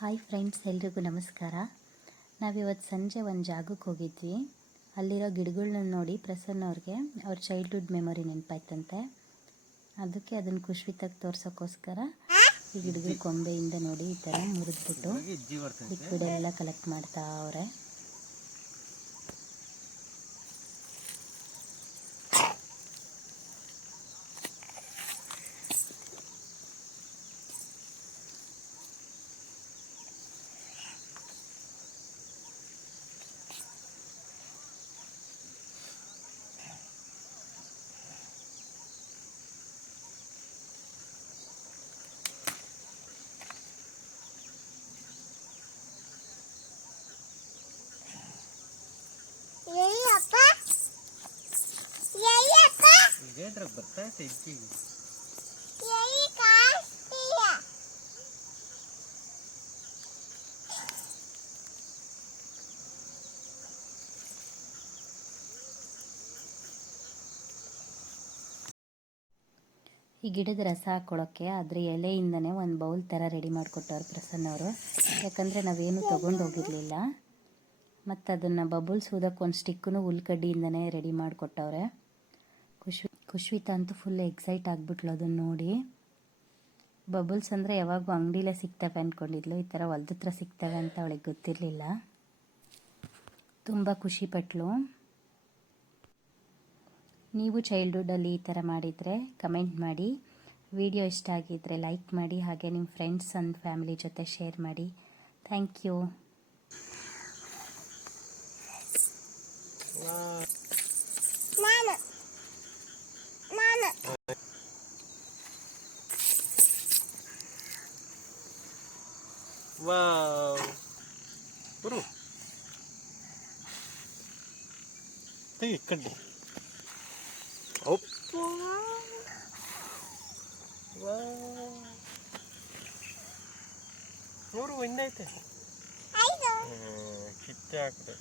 Hi friends, ಎಲ್ರಿಗೂ ನಮಸ್ಕಾರ. ನಾವಿವತ್ತು ಸಂಜೆ ಒಂದು ಜಾಗಕ್ಕೆ ಹೋಗಿದ್ವಿ. ಅಲ್ಲಿರೋ ಗಿಡಗಳನ್ನ ನೋಡಿ ಪ್ರಸನ್ನ ಅವ್ರಿಗೆ ಅವ್ರ ಚೈಲ್ಡ್ಹುಡ್ ಮೆಮೊರಿ ನೆನಪಾಯ್ತಂತೆ. ಅದಕ್ಕೆ ಅದನ್ನು ಖುಷಿತಾಗಿ ತೋರ್ಸೋಕ್ಕೋಸ್ಕರ ಈ ಗಿಡಗಳ ಕೊಂಬೆಯಿಂದ ನೋಡಿ ಈ ಥರ ಮುರಿದ್ಬಿಟ್ಟು ಲಿಕ್ವಿಡೆಲ್ಲ ಕಲೆಕ್ಟ್ ಮಾಡ್ತಾ ಅವರೇ. ಈ ಗಿಡದ ರಸ ಹಾಕ್ಕೊಳ್ಳೋಕ್ಕೆ ಅದ್ರ ಎಲೆಯಿಂದನೇ ಒಂದು ಬೌಲ್ ಥರ ರೆಡಿ ಮಾಡಿಕೊಟ್ಟವ್ರು ಪ್ರಸನ್ನ ಅವರು. ಯಾಕಂದರೆ ನಾವೇನು ತೊಗೊಂಡು ಹೋಗಿರಲಿಲ್ಲ. ಮತ್ತು ಅದನ್ನು ಬಬಲ್ಸ್ ಊದಕ್ಕೆ ಒಂದು ಸ್ಟಿಕ್ಕೂ ಹುಲ್ಕಡ್ಡಿಯಿಂದನೇ ರೆಡಿ ಮಾಡಿಕೊಟ್ಟವ್ರೆ. ಖುಷ್ವಿತಾ ಅಂತೂ ಫುಲ್ ಎಕ್ಸೈಟ್ ಆಗಿಬಿಟ್ಲು ಅದನ್ನು ನೋಡಿ. ಬಬಲ್ಸ್ ಅಂದರೆ ಯಾವಾಗೂ ಅಂಗಡಿಲೇ ಸಿಗ್ತವೆ ಅಂದ್ಕೊಂಡಿದ್ಲು, ಈ ಥರ ಹೊಲ್ದ ಹತ್ರ ಸಿಗ್ತವೆ ಅಂತ ಅವಳಿಗೆ ಗೊತ್ತಿರಲಿಲ್ಲ. ತುಂಬ ಖುಷಿಪಟ್ಲು. ನೀವು ಚೈಲ್ಡ್ಹುಡ್ಡಲ್ಲಿ ಈ ಥರ ಮಾಡಿದರೆ ಕಮೆಂಟ್ ಮಾಡಿ. ವಿಡಿಯೋ ಇಷ್ಟ ಆಗಿದ್ದರೆ ಲೈಕ್ ಮಾಡಿ, ಹಾಗೆ ನಿಮ್ಮ ಫ್ರೆಂಡ್ಸ್ ಆ್ಯಂಡ್ ಫ್ಯಾಮಿಲಿ ಜೊತೆ ಶೇರ್ ಮಾಡಿ. Thank you. ಇಕ್ಕಂಡಿ ಮೂರು ಒಂದೈತೆ ಕಿತ್ತೆ ಹಾಕಿದೆ.